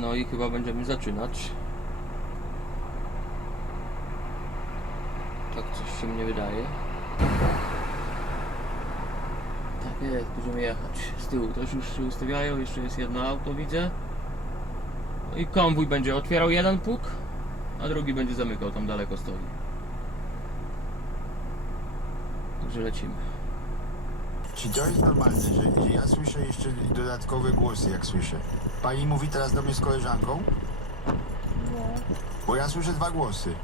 No i chyba będziemy zaczynać. Tak coś się mnie wydaje. Tak jest, będziemy jechać. Z tyłu też już się ustawiają, jeszcze jest jedno auto, widzę. No i konwój będzie otwierał jeden pług, a drugi będzie zamykał, tam daleko stoi. Także lecimy. Czy to jest normalne, że ja słyszę jeszcze dodatkowe głosy, jak słyszę? Pani mówi teraz do mnie z koleżanką? Nie. Bo ja słyszę dwa głosy.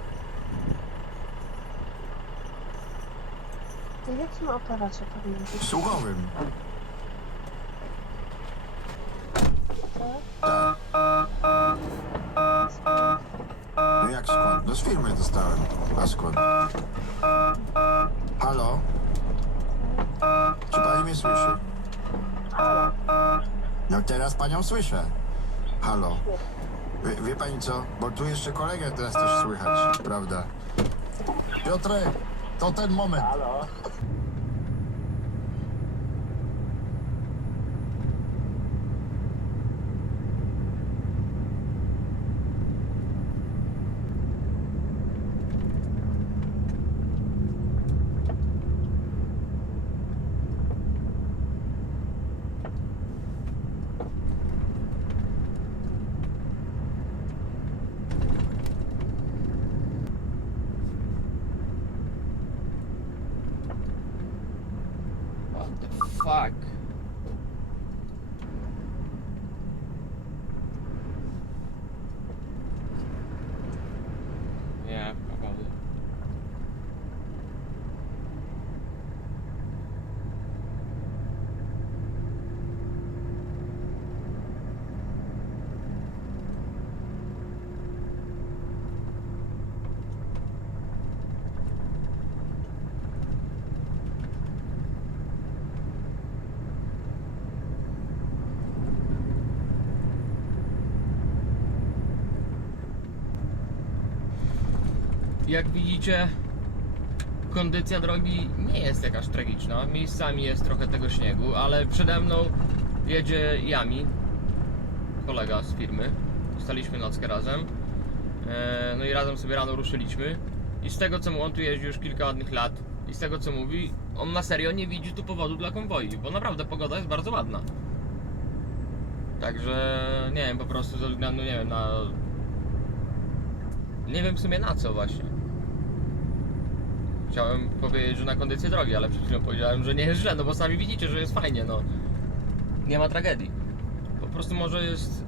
To w jakim aparacie powinien być? Słuchowym. Tak? Tak. No jak skąd? No z firmy dostałem. A skąd? Halo? Czy pani mnie słyszy? Halo. No teraz panią słyszę. Halo? Wie pani co? Bo tu jeszcze kolegę teraz też słychać, prawda? Piotrek, to ten moment. Halo? What the fuck? Nie, naprawdę. Jak widzicie, kondycja drogi nie jest jakaś tragiczna. Miejscami jest trochę tego śniegu, ale przede mną jedzie Yami, kolega z firmy. Dostaliśmy nockę razem. No i razem sobie rano ruszyliśmy. I z tego co mu, on tu jeździ już kilka ładnych lat, i z tego co mówi, on na serio nie widzi tu powodu dla konwoi, bo naprawdę pogoda jest bardzo ładna. Także nie wiem, po prostu ze względu, nie wiem, na... Nie wiem w sumie na co właśnie. Chciałem powiedzieć, że na kondycję drogi, ale przed chwilą powiedziałem, że nie jest źle, no bo sami widzicie, że jest fajnie, no. Nie ma tragedii. Po prostu może jest...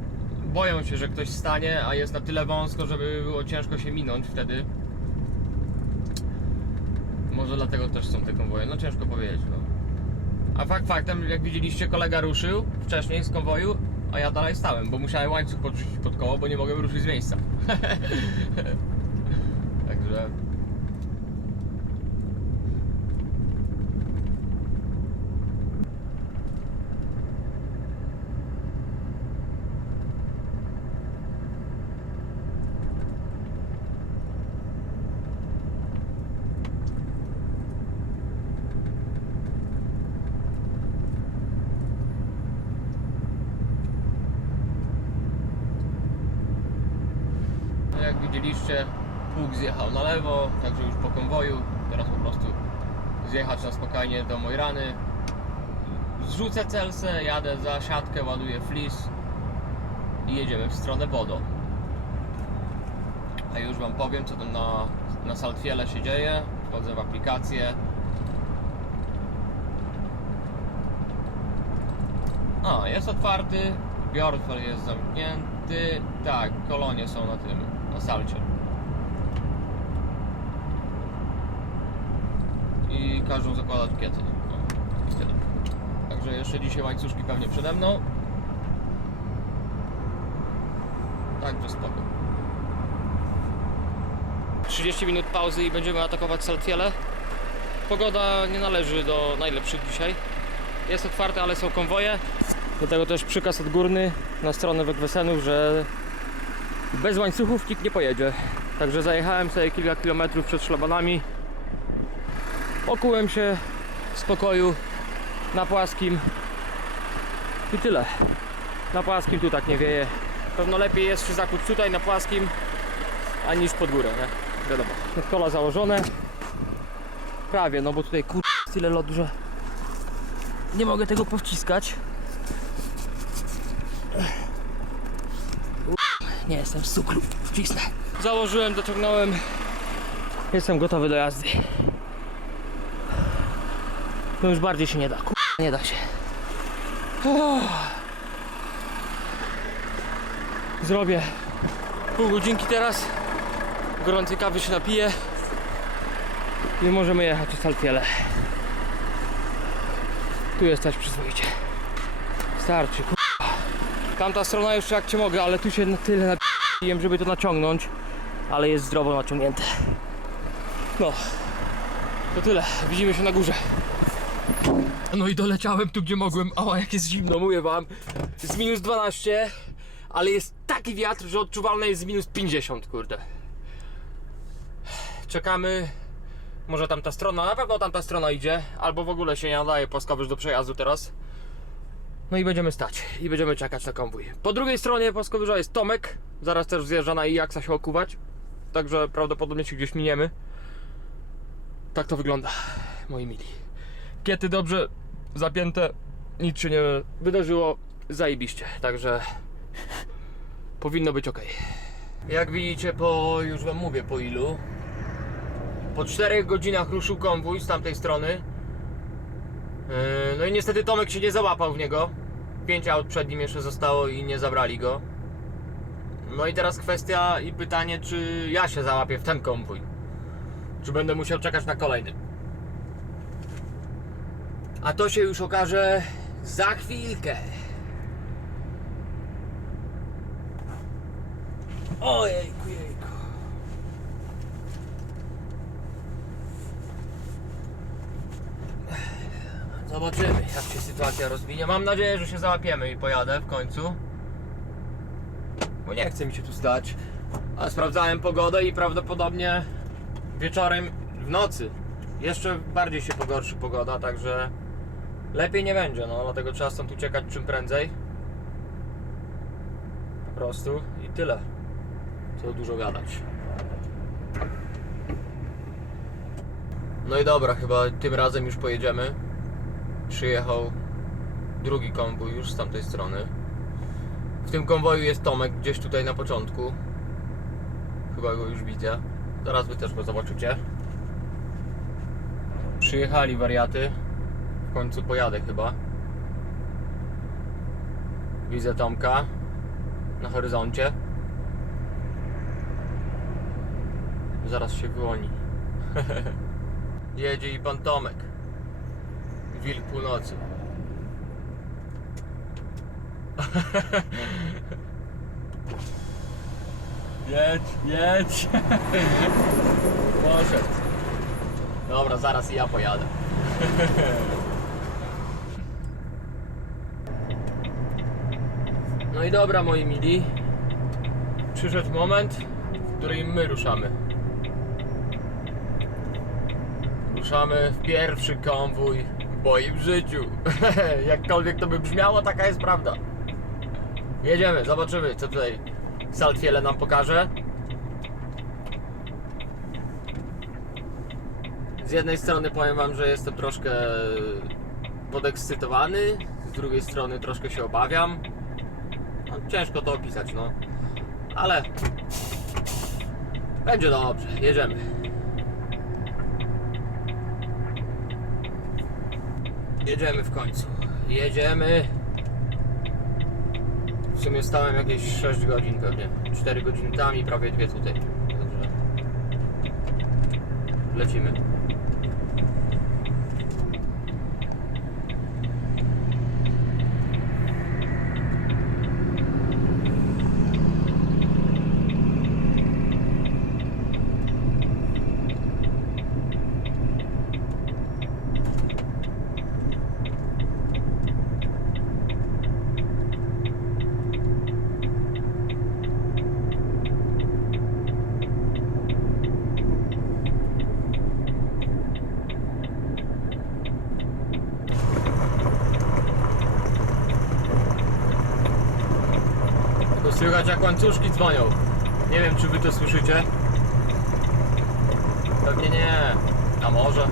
Boją się, że ktoś stanie, a jest na tyle wąsko, żeby było ciężko się minąć wtedy. Może dlatego też są te konwoje, no ciężko powiedzieć, no. A faktem, jak widzieliście, kolega ruszył wcześniej z konwoju, a ja dalej stałem, bo musiałem łańcuch podrzucić pod koło, bo nie mogłem ruszyć z miejsca. Także... No jak widzieliście, pług zjechał na lewo, także już po konwoju. Teraz po prostu zjechać na spokojnie do Mojrany. Zrzucę celsę, jadę za siatkę, ładuję flis i jedziemy w stronę Bodo. A już wam powiem, co tam na Saltwiele się dzieje. Wchodzę w aplikację. A, jest otwarty, Bjornfell jest zamknięty. Tak, kolonie są na tym, na Salcie. I każą zakładać kiety. No, i tyle. Także jeszcze dzisiaj łańcuszki pewnie przede mną. Także spoko. 30 minut pauzy i będziemy atakować Saltwiele. Pogoda nie należy do najlepszych dzisiaj. Jest otwarte, ale są konwoje. Do tego też przykaz odgórny na stronę Wegwesenów, że bez łańcuchów nikt nie pojedzie. Także zajechałem sobie kilka kilometrów przed szlabanami. Okułem się w spokoju na płaskim i tyle. Na płaskim tu tak nie wieje, Pewno lepiej jest się zakuć tutaj na płaskim, a niż pod górę, nie? Wiadomo. Kola założone. Prawie, no bo tutaj tyle lodu, że nie mogę tego powciskać. Nie jestem z cukru, wcisnę. Założyłem, dociągnąłem. Jestem gotowy do jazdy. No już bardziej się nie da, nie da się. Zrobię pół godzinki teraz. Gorącej kawy się napiję. I możemy jechać w Saltwiele. Tu jest też przyzwoicie. Starczy, Tamta strona jeszcze jak cię mogę, ale tu się na tyle napiłem, żeby to naciągnąć. Ale jest zdrowo naciągnięte. No, to tyle. Widzimy się na górze. No i doleciałem tu, gdzie mogłem. Ała, jak jest zimno, mówię wam. Jest minus 12, ale jest taki wiatr, że odczuwalne jest z minus 50, kurde. Czekamy. Może tamta strona, na pewno tamta strona idzie. Albo w ogóle się nie nadaje Płaskowyż do przejazdu teraz. No i będziemy stać i będziemy czekać na konwój. Po drugiej stronie Płaskowyża jest Tomek. Zaraz też zjeżdża na Iaksa się okuwać. Także prawdopodobnie się gdzieś miniemy. Tak to wygląda, moi mili. Kiety dobrze zapięte, nic się nie wydarzyło, zajebiście, także powinno być ok. Jak widzicie, już wam mówię po ilu. Po 4 godzinach ruszył konwój z tamtej strony. No i niestety Tomek się nie załapał w niego. 5 aut przed nim jeszcze zostało i nie zabrali go. No i teraz kwestia i pytanie, czy ja się załapię w ten konwój. Czy będę musiał czekać na kolejny. A to się już okaże za chwilkę. Ojejku, jejku. Zobaczymy, jak się sytuacja rozwinie. Mam nadzieję, że się załapiemy i pojadę w końcu. Bo nie chce mi się tu stać. A sprawdzałem pogodę i prawdopodobnie wieczorem, w nocy jeszcze bardziej się pogorszy pogoda, także lepiej nie będzie, no dlatego trzeba stąd uciekać czym prędzej. Po prostu i tyle. Co dużo gadać. No i dobra, chyba tym razem już pojedziemy. Przyjechał drugi konwój już z tamtej strony. W tym konwoju jest Tomek gdzieś tutaj na początku. Chyba go już widzę. Zaraz wy też go zobaczycie. Przyjechali wariaty. W końcu pojadę chyba. Widzę Tomka na horyzoncie. Zaraz się wyłoni. Jedzie i pan Tomek. Wilk północy. Jedź. Poszedł. Dobra, zaraz i ja pojadę. No i dobra, moi mili. Przyszedł moment, w którym my ruszamy. Ruszamy w pierwszy konwój w moim życiu. Jakkolwiek to by brzmiało, taka jest prawda. Jedziemy, zobaczymy, co tutaj Saltwiele nam pokaże. Z jednej strony powiem wam, że jestem troszkę podekscytowany, z drugiej strony troszkę się obawiam. No, ciężko to opisać, no. Ale będzie dobrze, jedziemy. Jedziemy w końcu. Jedziemy. W sumie stałem jakieś 6 godzin pewnie. 4 godziny tam i prawie 2 tutaj. Także lecimy. Słychać jak łańcuszki dzwonią. Nie wiem, czy wy to słyszycie. Pewnie nie. A może?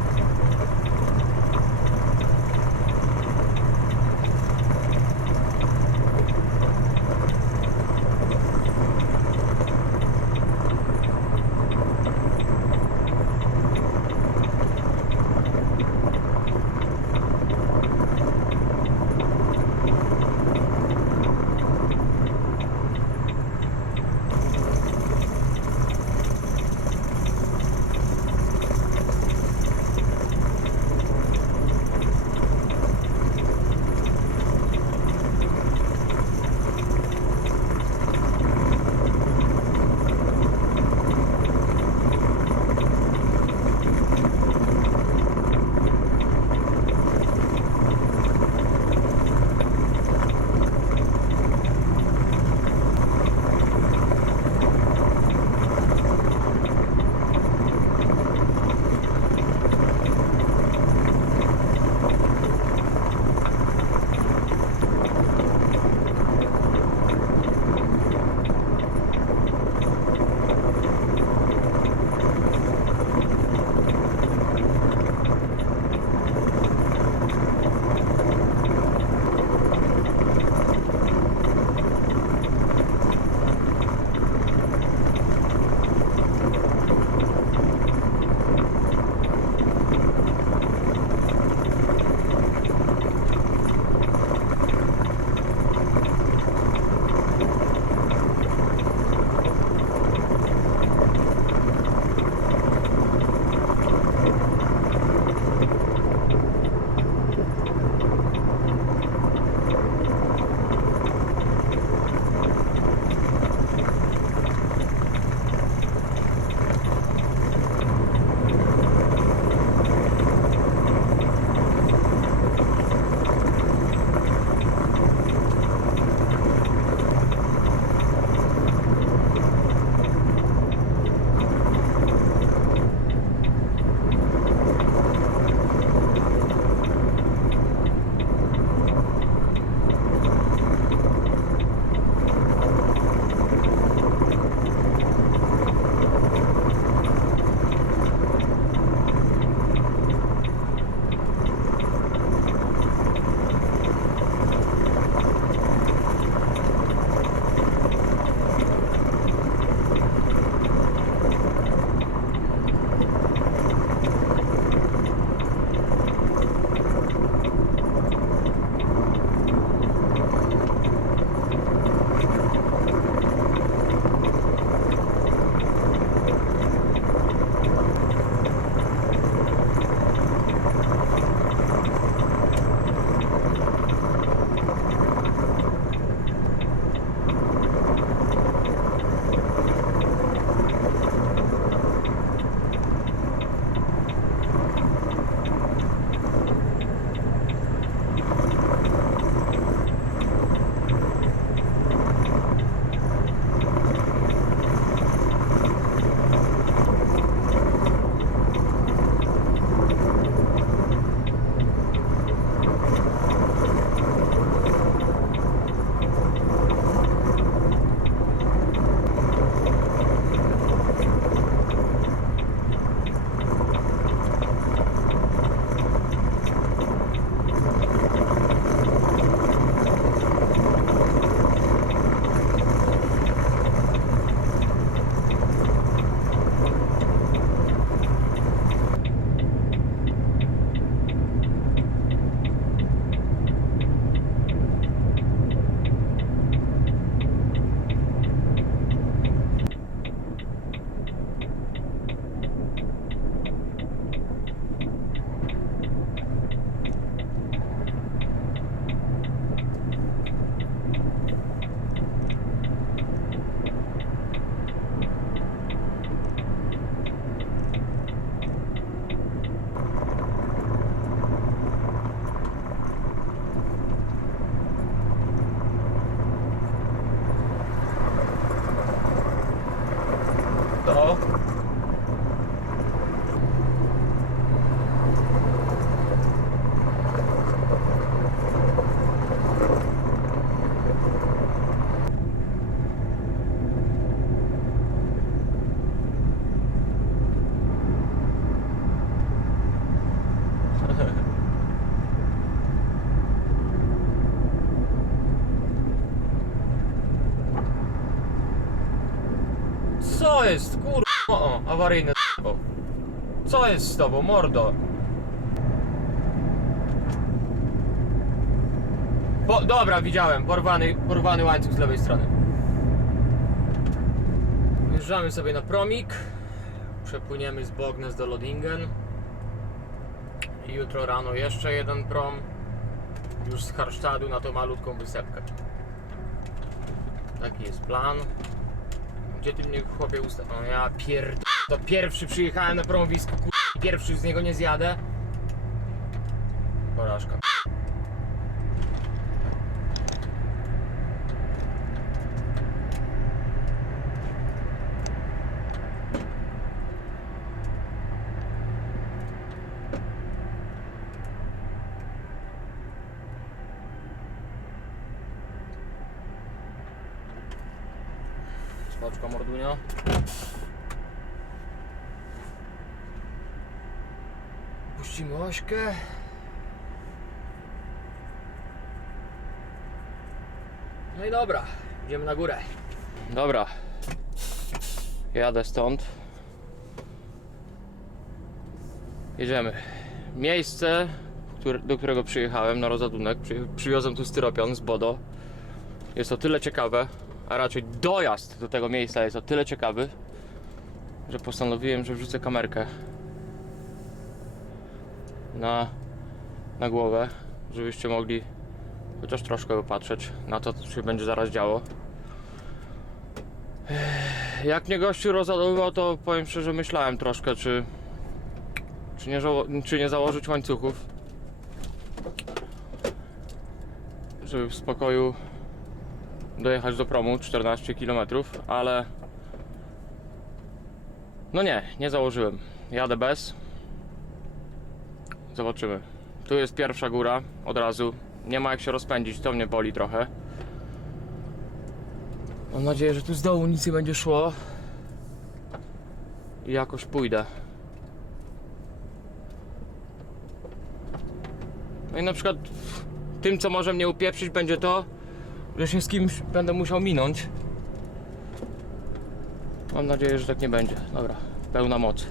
Co jest, kur... O, awaryjne o. Co jest z tobą, mordo? Dobra, widziałem, porwany łańcuch z lewej strony. Wjeżdżamy sobie na promik. Przepłyniemy z Bognes do Lodingen. I jutro rano jeszcze jeden prom. Już z Harstadu na tą malutką wysepkę. Taki jest plan. Gdzie ty mnie, chłopie, O ja to pierwszy przyjechałem na promowisku, pierwszy z niego nie zjadę. Porażka. Spoczko, mordunio. Puścimy ośkę. No i dobra, idziemy na górę. Dobra, jadę stąd. Jedziemy. Miejsce, do którego przyjechałem na rozładunek, przywiozłem tu styropian z Bodo. Jest o tyle ciekawe, a raczej dojazd do tego miejsca jest o tyle ciekawy, że postanowiłem, że wrzucę kamerkę na głowę, żebyście mogli chociaż troszkę popatrzeć na to, co się będzie zaraz działo. Jak mnie gościu rozładowywał, to powiem szczerze, myślałem troszkę, czy nie założyć łańcuchów, żeby w spokoju dojechać do promu 14 km, ale no nie założyłem. Jadę bez. Zobaczymy. Tu jest pierwsza góra od razu. Nie ma jak się rozpędzić, to mnie boli trochę. Mam nadzieję, że tu z dołu nic nie będzie szło i jakoś pójdę. No i na przykład tym, co może mnie upieprzyć, będzie to, że się z kimś będę musiał minąć. Mam nadzieję, że tak nie będzie. Dobra, pełna moc.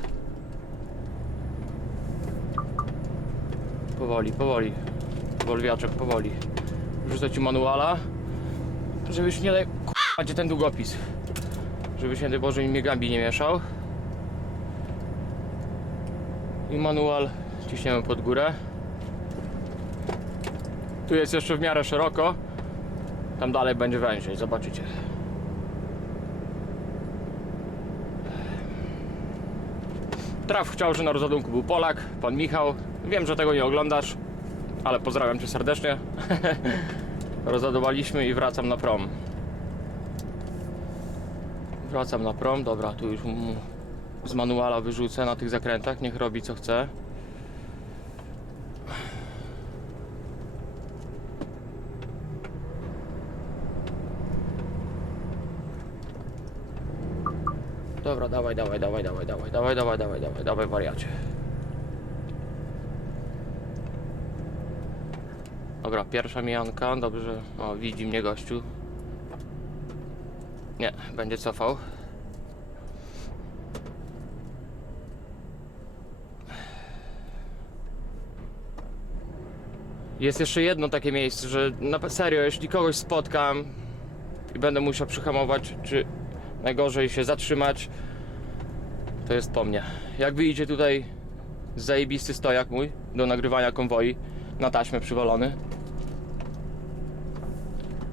Powoli. Wolwiaczek, powoli. Wrzucę ci manuala, żebyś nie daj... Macie ten długopis. Żebyś nie daj Boże mi gambi nie mieszał. I manual ciśniemy pod górę. Tu jest jeszcze w miarę szeroko. Tam dalej będzie węziej, zobaczycie. Traf chciał, że na rozładunku był Polak, pan Michał. Wiem, że tego nie oglądasz, ale pozdrawiam cię serdecznie. Rozładowaliśmy i wracam na prom. Dobra, tu już mu z manuala wyrzucę na tych zakrętach, niech robi co chce. Dobra, dawaj wariacie. Dobra, pierwsza mijanka, dobrze. O, widzi mnie gościu. Nie, będzie cofał. Jest jeszcze jedno takie miejsce, że na serio, jeśli kogoś spotkam i będę musiał przyhamować, czy najgorzej się zatrzymać, to jest po mnie. Jak widzicie, tutaj zajebisty stojak mój do nagrywania konwoi, na taśmę przywalony.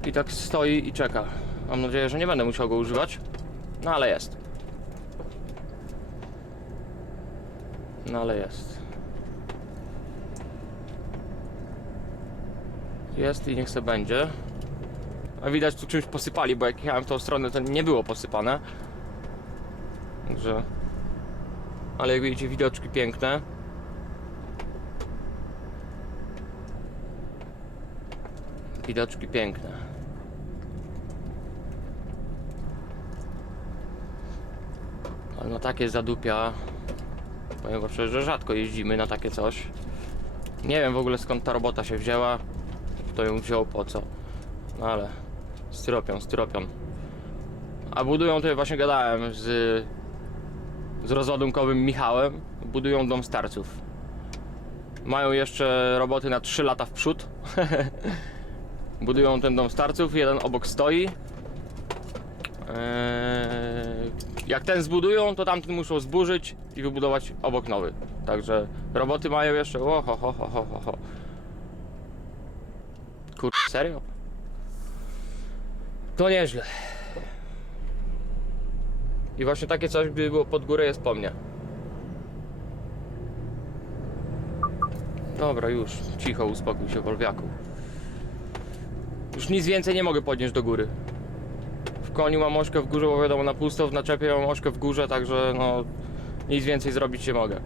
I tak stoi i czeka. Mam nadzieję, że nie będę musiał go używać, no ale jest. Jest i niech se będzie. A widać, tu czymś posypali, bo jak jechałem w tą stronę, to nie było posypane. Także... Ale jak widzicie, widoczki piękne. Ale na takie zadupia, powiem wam szczerze, że rzadko jeździmy na takie coś. Nie wiem w ogóle skąd ta robota się wzięła, kto ją wziął, po co. No ale styropian. A budują, tutaj właśnie gadałem z rozładunkowym Michałem, budują dom starców. Mają jeszcze roboty na 3 lata w przód. Budują ten dom starców, jeden obok stoi. Jak ten zbudują, to tamten muszą zburzyć i wybudować obok nowy. Także roboty mają jeszcze. Ho. Kurde, serio? To nieźle. I właśnie takie coś, gdyby było pod górę, jest po mnie. Dobra, już. Cicho, uspokój się, Wolwiaku. Już nic więcej nie mogę podnieść do góry. W koniu mam ośkę w górze, bo wiadomo, na pusto, w naczepie mam ośkę w górze, także no... Nic więcej zrobić nie mogę.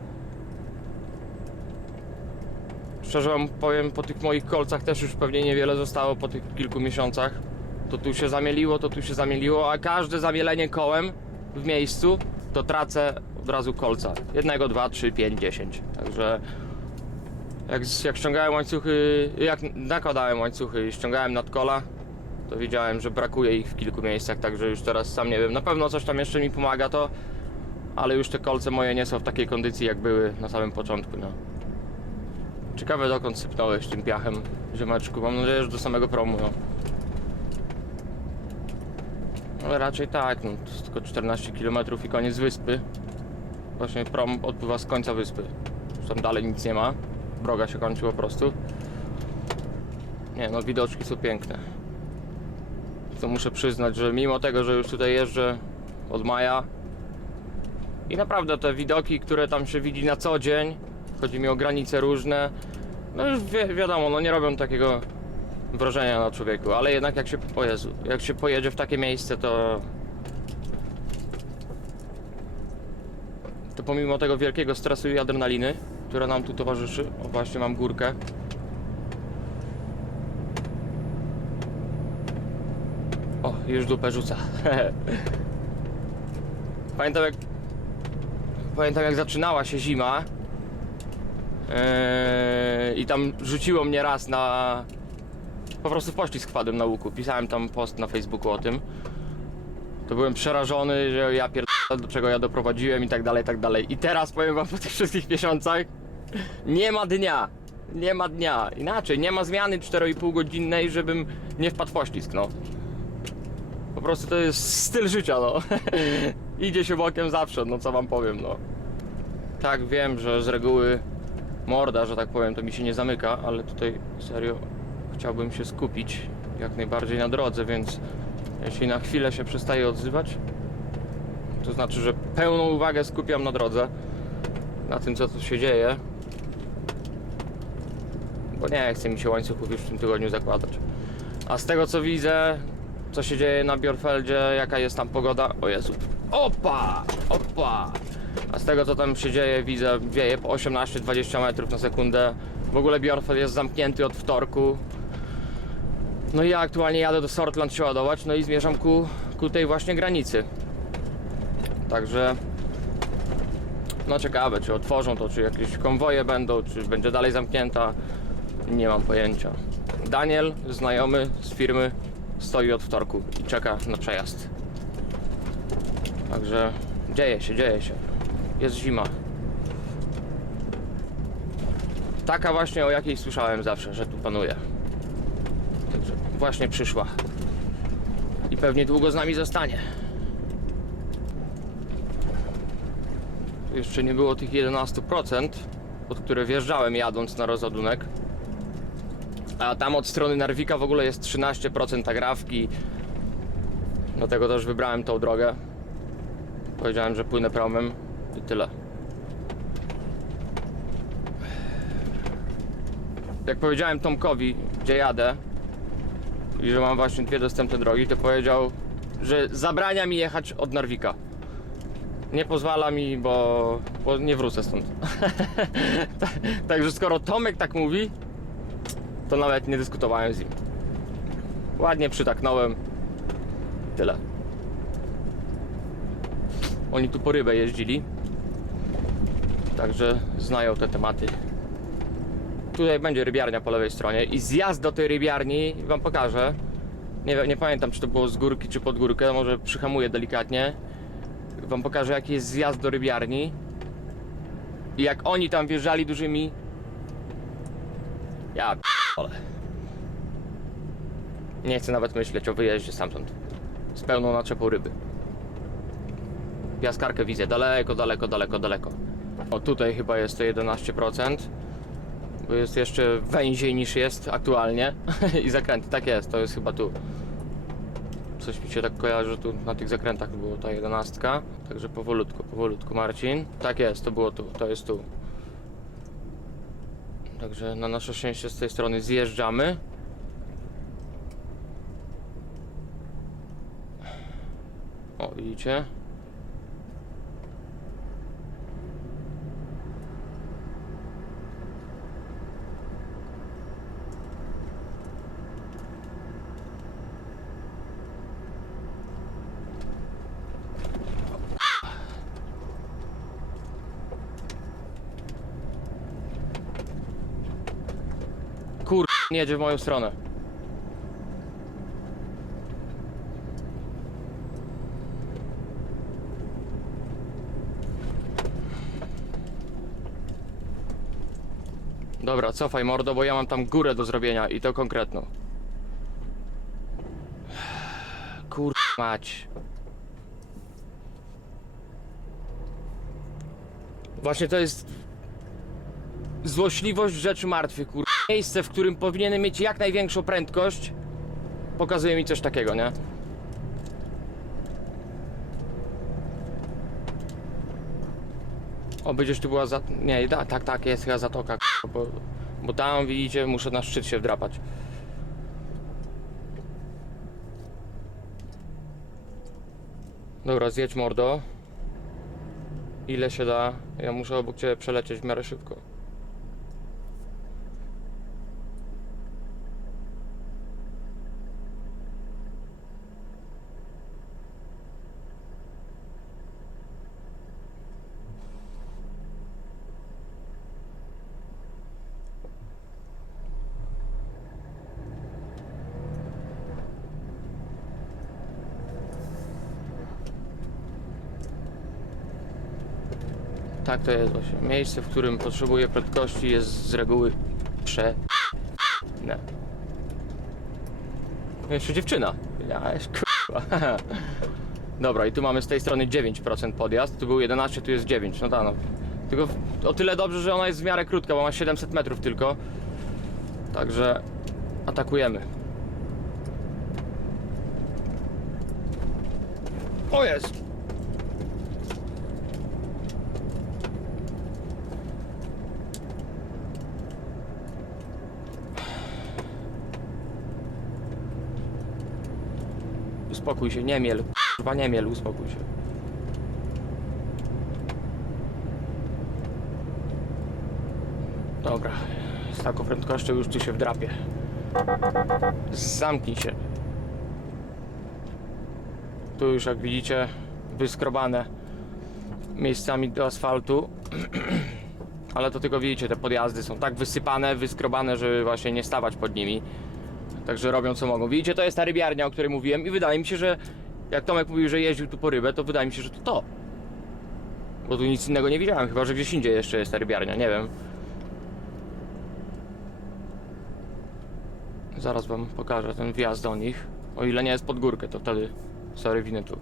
Szczerze wam powiem, po tych moich kolcach też już pewnie niewiele zostało po tych kilku miesiącach. To tu się zamieliło, to tu się zamieliło, a każde zamielenie kołem w miejscu, to tracę od razu kolca. 1, 2, 3, 5, 10. Także jak ściągałem łańcuchy, jak nakładałem łańcuchy i ściągałem nadkola, to wiedziałem, że brakuje ich w kilku miejscach, także już teraz sam nie wiem. Na pewno coś tam jeszcze mi pomaga to, ale już te kolce moje nie są w takiej kondycji, jak były na samym początku, no. Ciekawe, dokąd sypnąłeś tym piachem, ziomeczku. Mam nadzieję, że do samego promu, no. Ale raczej tak, no, to jest tylko 14 km i koniec wyspy. Właśnie prom odpływa z końca wyspy. Już tam dalej nic nie ma. Droga się kończy po prostu. Nie no, widoczki są piękne. To muszę przyznać, że mimo tego, że już tutaj jeżdżę od maja i naprawdę te widoki, które tam się widzi na co dzień, chodzi mi o granice różne, no już wiadomo, no nie robią takiego wrażenia na człowieku, ale jednak jak się, o Jezu, jak się pojedzie w takie miejsce, to pomimo tego wielkiego stresu i adrenaliny, która nam tu towarzyszy, o właśnie mam górkę, o, już dupę rzuca. Pamiętam jak zaczynała się zima i tam rzuciło mnie raz na... Po prostu w poślizg wpadłem na łuku. Pisałem tam post na Facebooku o tym. To byłem przerażony, że ja pierdolę, do czego ja doprowadziłem i tak dalej, i tak dalej. I teraz powiem wam po tych wszystkich miesiącach, nie ma dnia. Nie ma dnia. Inaczej, nie ma zmiany 4,5 godzinnej, żebym nie wpadł w poślizg, no. Po prostu to jest styl życia, no. Idzie się bokiem zawsze, no co wam powiem, no. Tak, wiem, że z reguły morda, że tak powiem, to mi się nie zamyka, ale tutaj serio chciałbym się skupić jak najbardziej na drodze, więc jeśli na chwilę się przestaje odzywać, to znaczy, że pełną uwagę skupiam na drodze, na tym, co tu się dzieje, bo nie chce mi się łańcuchów już w tym tygodniu zakładać. A z tego, co widzę, co się dzieje na Bjorfeldzie, jaka jest tam pogoda, o Jezu, opa! A z tego, co tam się dzieje, widzę, wieje po 18-20 metrów na sekundę. W ogóle Bjorfeld jest zamknięty od wtorku. No i ja aktualnie jadę do Sortland się ładować, no i zmierzam ku tej właśnie granicy. Także no ciekawe, czy otworzą to, czy jakieś konwoje będą, czy będzie dalej zamknięta. Nie mam pojęcia. Daniel, znajomy z firmy, stoi od wtorku i czeka na przejazd. Także dzieje się. Jest zima. Taka właśnie, o jakiej słyszałem zawsze, że tu panuje. Także właśnie przyszła. I pewnie długo z nami zostanie. Tu jeszcze nie było tych 11%, pod które wjeżdżałem jadąc na rozładunek. A tam od strony Narvika w ogóle jest 13% agrafki. Dlatego też wybrałem tą drogę. Powiedziałem, że płynę promem i tyle. Jak powiedziałem Tomkowi, gdzie jadę i że mam właśnie 2 dostępne drogi, to powiedział, że zabrania mi jechać od Narvika. Nie pozwala mi, bo nie wrócę stąd. Także skoro Tomek tak mówi, to nawet nie dyskutowałem z nim. Ładnie przytaknąłem. Tyle. Oni tu po rybę jeździli. Także znają te tematy. Tutaj będzie rybiarnia po lewej stronie i zjazd do tej rybiarni wam pokażę. Nie pamiętam, czy to było z górki, czy pod górkę. Może przyhamuję delikatnie. Wam pokażę, jaki jest zjazd do rybiarni. I jak oni tam wjeżdżali dużymi... Ja p***ole. Nie chcę nawet myśleć o wyjeździe stamtąd. Z pełną naczepą ryby. Piaskarkę widzę daleko, daleko, daleko, daleko. O, tutaj chyba jest to 11%. Bo jest jeszcze węziej niż jest aktualnie. I zakręty, tak jest, to jest chyba tu. Coś mi się tak kojarzy, że tu na tych zakrętach było ta 11. Także powolutku Marcin. Tak jest, to było tu, to jest tu. Także na nasze szczęście z tej strony zjeżdżamy. O, widzicie? Nie jedzie w moją stronę. Dobra, cofaj mordo, bo ja mam tam górę do zrobienia i to konkretną. Mać. Właśnie to jest złośliwość rzeczy martwych, Miejsce, w którym powinienem mieć jak największą prędkość, pokazuje mi coś takiego, nie? O, będziesz tu była za... Nie, tak, jest chyba zatoka, bo tam, widzicie, muszę na szczyt się wdrapać. Dobra, zjedź mordo. Ile się da? Ja muszę obok ciebie przelecieć w miarę szybko. Tak to jest właśnie. Miejsce, w którym potrzebuję prędkości, jest z reguły nie. Jeszcze dziewczyna. Jaś, kurwa. Dobra, i tu mamy z tej strony 9% podjazd. Tu był 11, tu jest 9. No tak, no. Tylko o tyle dobrze, że ona jest w miarę krótka, bo ma 700 metrów tylko. Także atakujemy. O jest! Uspokój się, nie miel. Kurwa, nie miel, uspokój się. Dobra, z taką prędkością już tu się wdrapię. Zamknij się. Tu już, jak widzicie, wyskrobane miejscami do asfaltu. Ale to tylko widzicie, te podjazdy są tak wysypane, wyskrobane, żeby właśnie nie stawać pod nimi. Także robią co mogą. Widzicie, to jest ta rybiarnia, o której mówiłem i wydaje mi się, że jak Tomek mówił, że jeździł tu po rybę, to wydaje mi się, że to. Bo tu nic innego nie widziałem, chyba że gdzieś indziej jeszcze jest ta rybiarnia, nie wiem. Zaraz wam pokażę ten wjazd do nich. O ile nie jest pod górkę, to wtedy sorry, winę tu.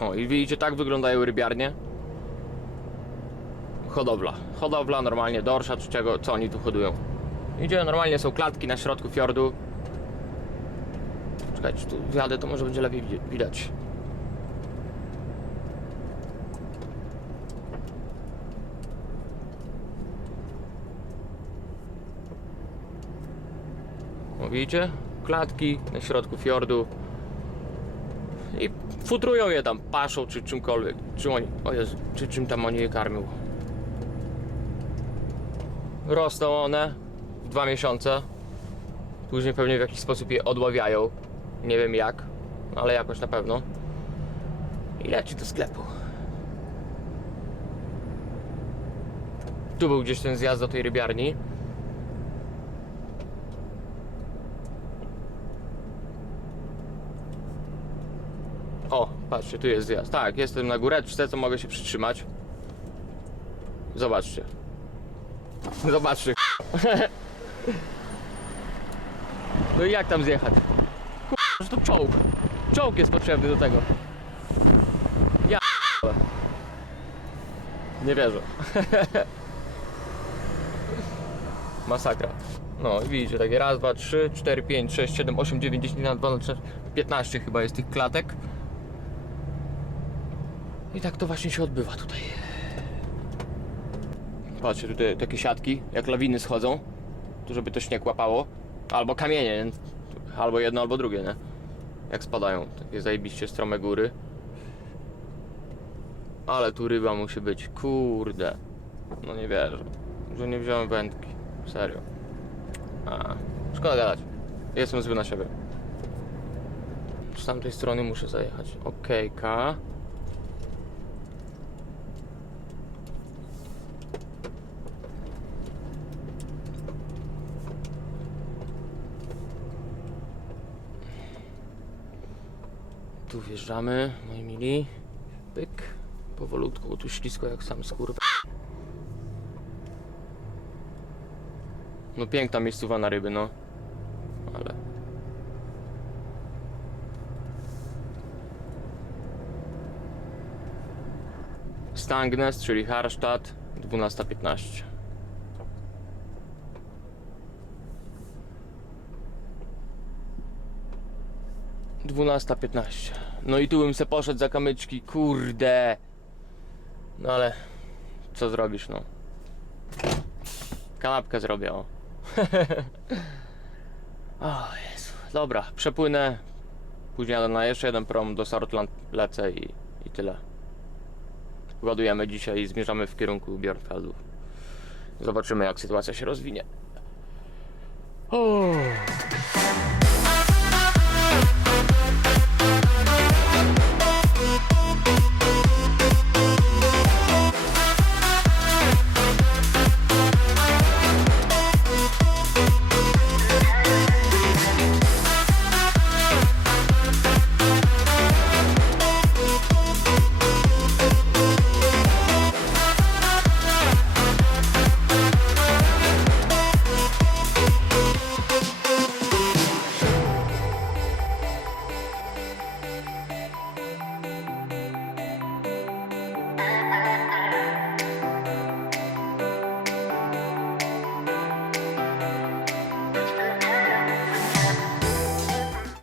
O, i widzicie, tak wyglądają rybiarnie. Hodowla normalnie, dorsza czy czego, co oni tu hodują. Idzie, normalnie są klatki na środku fiordu. Czekajcie, tu wjadę, to może będzie lepiej widać. O, widzicie? Klatki na środku fiordu. I futrują je tam, paszą czy czymkolwiek. Czym oni, o Jezu, czy czym tam oni je karmią. Rosną one w 2 miesiące. Później pewnie w jakiś sposób je odławiają. Nie wiem jak, ale jakoś na pewno. I leci do sklepu. Tu był gdzieś ten zjazd do tej rybiarni. Patrzcie, tu jest zjazd. Tak, jestem na góreczce, co mogę się przytrzymać. Zobaczcie. Zobaczcie. No i jak tam zjechać? Że to czołg. Czołg jest potrzebny do tego. Ja nie wierzę. Masakra. No i widzicie, takie raz, dwa, 3, 4, 5, 6, 7, 8, 9, 10, 11, 12, 15 chyba jest tych klatek. I tak to właśnie się odbywa tutaj. Patrzcie, tutaj takie siatki, jak lawiny schodzą, tu żeby to śnieg łapało. Albo kamienie, nie? Albo jedno, albo drugie, nie? Jak spadają, takie zajebiście strome góry. Ale tu ryba musi być, kurde. No nie wierzę, że nie wziąłem wędki, serio. Szkoda gadać, jestem zły na siebie. Z tamtej strony muszę zajechać, okejka. Tu wjeżdżamy, moi mili. Pyk. Powolutku, bo tu ślisko jak sam skór. No piękna miejscowa na ryby, no. Ale... Stangnes, czyli Harstadt, 12:15. No i tu bym se poszedł za kamyczki, kurde. No ale co zrobisz, no. Kanapkę zrobię, o. O Jezu. Dobra, przepłynę. Później jadę na jeszcze jeden prom, do Sortland lecę i tyle. Ładujemy dzisiaj i zmierzamy w kierunku Björnfeldów. Zobaczymy, jak sytuacja się rozwinie. O.